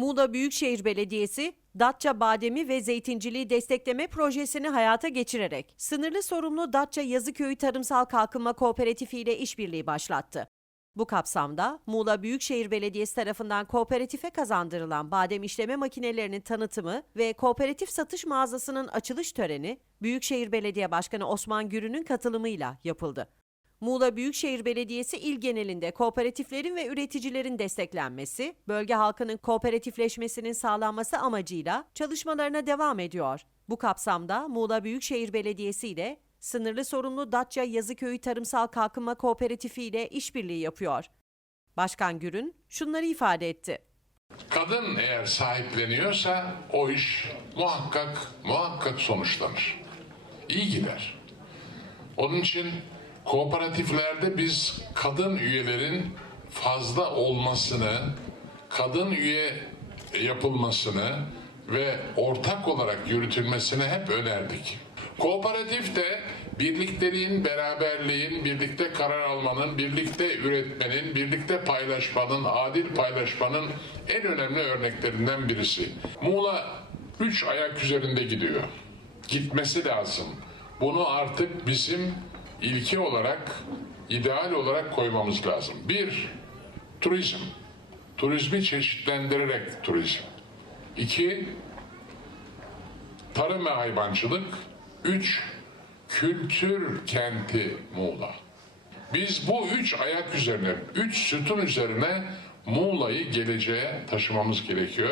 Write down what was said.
Muğla Büyükşehir Belediyesi, Datça Bademi ve Zeytinciliği Destekleme Projesini hayata geçirerek sınırlı sorumlu Datça Yazıköy'ü Tarımsal Kalkınma Kooperatifi ile işbirliği başlattı. Bu kapsamda Muğla Büyükşehir Belediyesi tarafından kooperatife kazandırılan badem işleme makinelerinin tanıtımı ve kooperatif satış mağazasının açılış töreni Büyükşehir Belediye Başkanı Osman Gürü'nün katılımıyla yapıldı. Muğla Büyükşehir Belediyesi il genelinde kooperatiflerin ve üreticilerin desteklenmesi, bölge halkının kooperatifleşmesinin sağlanması amacıyla çalışmalarına devam ediyor. Bu kapsamda Muğla Büyükşehir Belediyesi ile sınırlı sorumlu Datça Yazıköy'ü Tarımsal Kalkınma Kooperatifi ile işbirliği yapıyor. Başkan Gürün şunları ifade etti. Kadın eğer sahipleniyorsa o iş muhakkak muhakkak sonuçlanır. İyi gider. Onun için kooperatiflerde biz kadın üyelerin fazla olmasını, kadın üye yapılmasını ve ortak olarak yürütülmesini hep önerdik. Kooperatif de birlikteliğin, beraberliğin, birlikte karar almanın, birlikte üretmenin, birlikte paylaşmanın, adil paylaşmanın en önemli örneklerinden birisi. Muğla üç ayak üzerinde gidiyor. Gitmesi lazım. Bunu artık bizim ilke olarak, ideal olarak koymamız lazım. Bir, turizm. Turizmi çeşitlendirerek turizm. İki, tarım ve hayvancılık. Üç, kültür kenti Muğla. Biz bu üç ayak üzerine, üç sütun üzerine Muğla'yı geleceğe taşımamız gerekiyor.